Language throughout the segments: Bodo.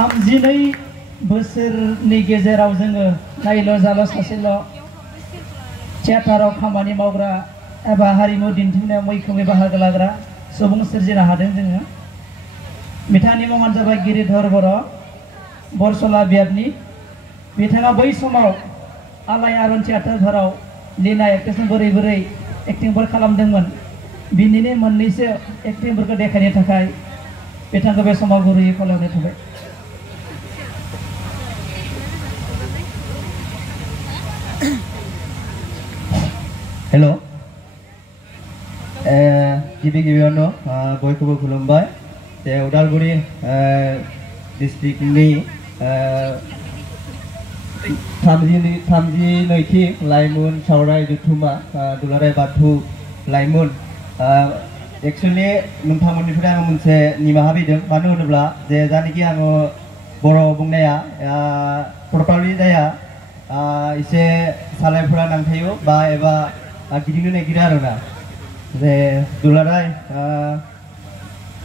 32 बोसोरनि गेजेराव जोङो नायल' जाल' सासेल' थियाटाराव खामानि मावग्रा एबा हारिमु दिन्थिनायाव मैखोमै बाहागो लाग्रा सुबुं सोरजिनो हादों जोङो। बिथांनि मुङानो जाबाय गिरिधर बर' बरसला बियाबनि। बिथाङा बै समाव आलायारन थियाटारफोराव लिना एक्ट्रेसजों बोरै बोरै एक्टिंफोर खालामदोंमोन बिनिनो मोननैसो एक्टिंफोरखौ देखायनो थाखाय बिथांखौ बे समाव गुरैयै खावलायनाय थाबाय। हेल' गिबि गिबियावनो बयखौबो खुलुमबाय। उदालगुरि डिस्ट्रिक्टनि 32थि लाइमोन सावराय जथुमा दुलाराय बाथौ लाइमोन एक्चुअली नोंथांमोननिफ्राय आं मोनसे निमाहा बिदों। मानो होनोब्ला जे जानाखि आङो बर' बुंनाया प्रपारलि जाया, एसे सालायफोरा नांथायो बा एबा गिदिंनो नागिरो आरोना। जे दुलाराय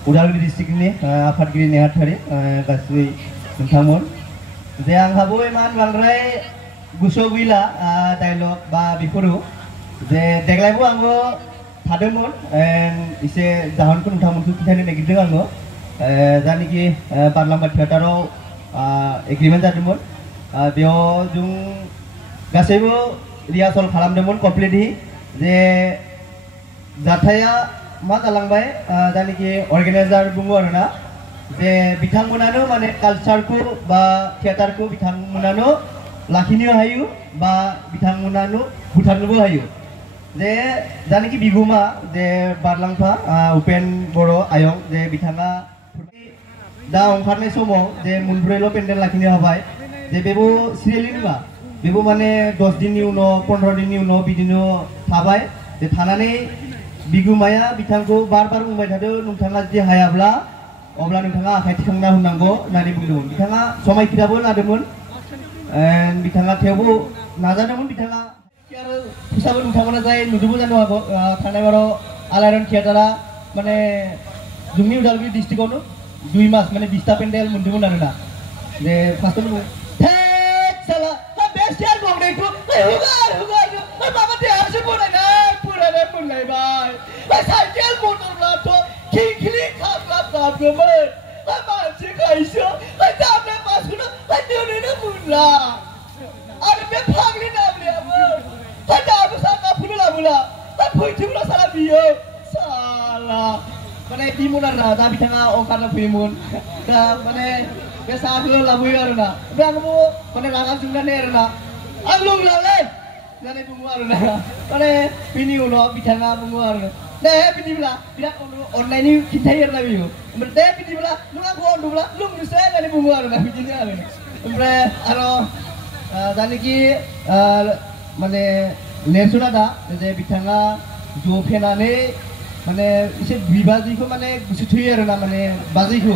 उदालगुरि डिस्ट्रिक्टनि आफादगिरि नेहाथारि गासै नोंथांमोन, जे आंहाबो इमान बांद्राय गोसोआव गैला डायलग बा बेफोरो। जे देग्लायबो आङो थादोंमोन, एसे जाहोनखौ नोंथांमोनखौ खिन्थानो नागिरदों आङो। जानाखि बारलांबा थियाटाराव एग्रिमेन्ट जादोंमोन, बेयाव जों गासैबो रिहार्सल खालामदोंमोन कमप्लिटलि। जे जाथाया मा जालांबाय, जानाखि अर्गेनाइजार बुङो आरोना, जे बिथांमोनानो माने कालचारखौ बा थियाटारखौ बिथांमोनानो लाखिनो हायो बा बिथांमोनानो बुथारनोबो हायो। जे जानाखि बिगुमा जे बारलांफा उपेन बर' आयं, जे बिथाङा दा ओंखारनाय समाव जे मोनब्रैल' पेन्डेल लाखिनो हाबाय। जे बेबो सिरियेलि नङा, बेबो माने 10 दिननि उनाव 15 दिननि उनाव बिदिनो थाबाय। जे थानानै बिगुमाया बिथांखौ बार बार बुंबाय थादों, नोंथाङा जुदि हायाब्ला अब्ला नोंथाङा आखाइ थिखांना होनांगौ होननानै बुंदोंमोन। बिथाङा समायखिराबो लादोंमोन, बिथाङा थेवबो नाजादोंमोन। बिथाङा आरो फैसाबो नोंथांमोना जाय नुदोंबो जानो हागौ, थांनाय बाराव आलायारन थियाटारा माने जोंनि उदालगुरि डिस्ट्रिक्टआवनो 2 मास माने 20टा पेन्डेल मोन्दोंमोन आरोना। जे फार्स्टआवनो साइकेल मटरब्लाथ' खिंखिलि खाब्लाबगौमोन मानसि खायसो जाब्ला मासखौनो दोनोनो मोनला आरो बे फाग्लि नामलियाबो दाबो साका फुनो लाबोला फैथोब्ला साला बियो साला माने बिमोन आरोना। दा बिथाङा ओंखारना फैयोमोन, दा माने बे साहाखौ लाबोयो आरोना। ओमफ्राय आंबो माने रागा जोंनानै आरोना आं लोंलालै होननानै बुङो आरोना। माने बिनि उनाव बिथाङा बुङो आरो दे बिदिब्ला बिराद अननायनि खिन्थायो आरोना बियो। ओमफ्राय दे बिदिब्ला नों आंखौ अनदोंब्ला लोंनोसै होननानै बुङो आरोना। बिदिनो आरो ओमफ्राय आरो जानाखि माने नेरसोना दा जे बिथाङा ज' फेनानै माने एसे बिबाजैखौ माने गोसो थोयो आरोना, माने बाजैखौ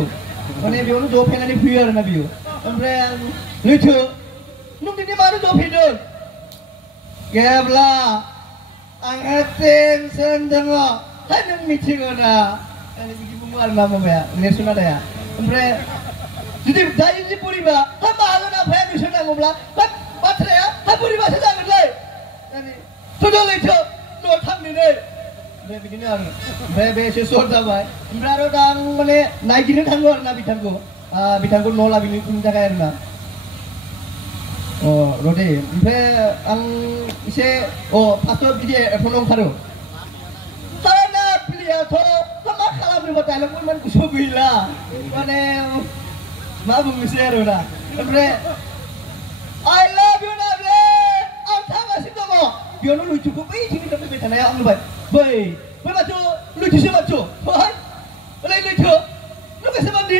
माने बेयावनो ज' फेनानै फैयो आरोना बियो। ओमफ्राय आं लैथो नों दिनै मानो ज' फैदों? गेब्ला आंहा टेनसन दङ, नों मिथिगौ ना बिदि बुङो आरोना माबाया नेरसोना दाया। ओमफ्राय जुदि दायो जुदि बोरैबा माहाजोन आफाया गोसो नांगौब्ला बाथ्राया बोरैबासो जागोनलै थोदो लैथो न' थांदिनै। ओमफ्राय बिदिनो आरो ओमफ्राय बे एसे सर्ट जाबाय। ओमफ्राय आरो दा आं माने नायगिरनो थाङो आरोना बिथांखौ न' लाबोनो थाखाय आरोना। रदे ओमफ्राय आं एसे फार्स्टआव बिदि फन ओंखारो ना प्लेयाथ' मा खालामनोबा डायलगबो इमान गोसोआव गैला, माने मा बुंनोसै आरोना। ओमफ्राय आइ लाभ इउ नाब्ले आं थांगासिनो दङ। बेयावनो लैथोखौ बैथिंनिफ्राय फैबाय थानाया आं नुबाय, बै माथो लैथोसो माथो लैथो नों बेसे मानदि